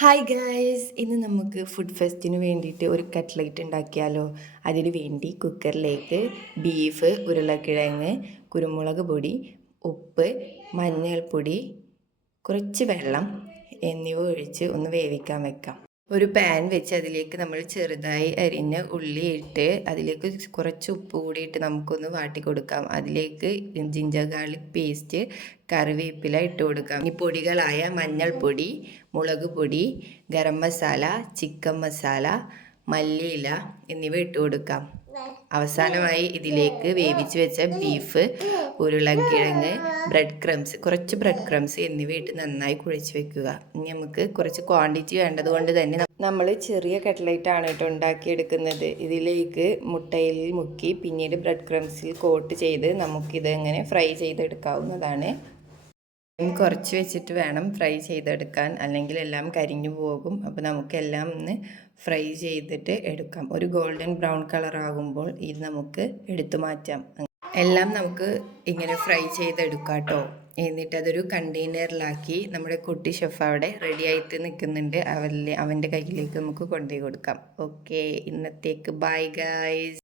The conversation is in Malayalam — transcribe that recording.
ഹായ് ഗായ്സ്, ഇന്ന് നമുക്ക് ഫുഡ് ഫെസ്റ്റിന് വേണ്ടിയിട്ട് ഒരു കട്ട്ലൈറ്റ് ഉണ്ടാക്കിയാലോ. അതിന് വേണ്ടി കുക്കറിലേക്ക് ബീഫ്, ഉരുളക്കിഴങ്ങ്, കുരുമുളക് പൊടി, ഉപ്പ്, മഞ്ഞൾപ്പൊടി, കുറച്ച് വെള്ളം എന്നിവ ഒഴിച്ച് ഒന്ന് വേവിക്കാൻ വെക്കാം. ഒരു പാൻ വെച്ച് അതിലേക്ക് നമ്മൾ ചെറുതായി അരിഞ്ഞ ഉള്ളി ഇട്ട് അതിലേക്ക് കുറച്ച് ഉപ്പ് കൂടി ഇട്ട് നമുക്കൊന്ന് വാട്ടി കൊടുക്കാം. അതിലേക്ക് ജിഞ്ചർ ഗാർലിക് പേസ്റ്റ്, കറിവേപ്പില ഇട്ട് കൊടുക്കാം. ഈ പൊടികളായ മഞ്ഞൾപ്പൊടി, മുളക് പൊടി, ഗരം മസാല, ചിക്കൻ മസാല, മല്ലിയില എന്നിവ ഇട്ട് കൊടുക്കാം. അവസാനമായി ഇതിലേക്ക് വേവിച്ച് വെച്ച ബീഫ്, ഉരുളക്കിഴങ്ങ്, കുറച്ച് ബ്രെഡ് ക്രംസ് എന്നിവ ഇട്ട് നന്നായി കുഴച്ച് വെക്കുക. ഇനി നമുക്ക് കുറച്ച് ക്വാണ്ടിറ്റി വേണ്ടതുകൊണ്ട് തന്നെ നമ്മൾ ചെറിയ കട്ട്ലൈറ്റ് ആണ് കേട്ടോ ഉണ്ടാക്കിയെടുക്കുന്നത്. ഇതിലേക്ക് മുട്ടയിൽ മുക്കി പിന്നീട് ബ്രെഡ് ക്രംസിൽ കോട്ട് ചെയ്ത് നമുക്കിത് ഇങ്ങനെ ഫ്രൈ ചെയ്തെടുക്കാവുന്നതാണ്. കുറച്ച് വെച്ചിട്ട് വേണം ഫ്രൈ ചെയ്തെടുക്കാൻ, അല്ലെങ്കിൽ എല്ലാം കരിഞ്ഞു പോകും. അപ്പോൾ നമുക്കെല്ലാം ഒന്ന് ഫ്രൈ ചെയ്തിട്ട് എടുക്കാം. ഒരു ഗോൾഡൻ ബ്രൗൺ കളർ ആകുമ്പോൾ ഇത് നമുക്ക് എടുത്തു മാറ്റാം. എല്ലാം നമുക്ക് ഇങ്ങനെ ഫ്രൈ ചെയ്തെടുക്കാം കേട്ടോ. എന്നിട്ട് അതൊരു കണ്ടെയ്നറിലാക്കി നമ്മുടെ കുട്ടി ഷെഫ് അവിടെ റെഡി ആയിട്ട് നിൽക്കുന്നുണ്ട്. അവൻ്റെ കയ്യിലേക്ക് നമുക്ക് കൊണ്ടുപോയി കൊടുക്കാം. ഓക്കെ, ഇന്നത്തേക്ക് ബൈ ഗൈസ്.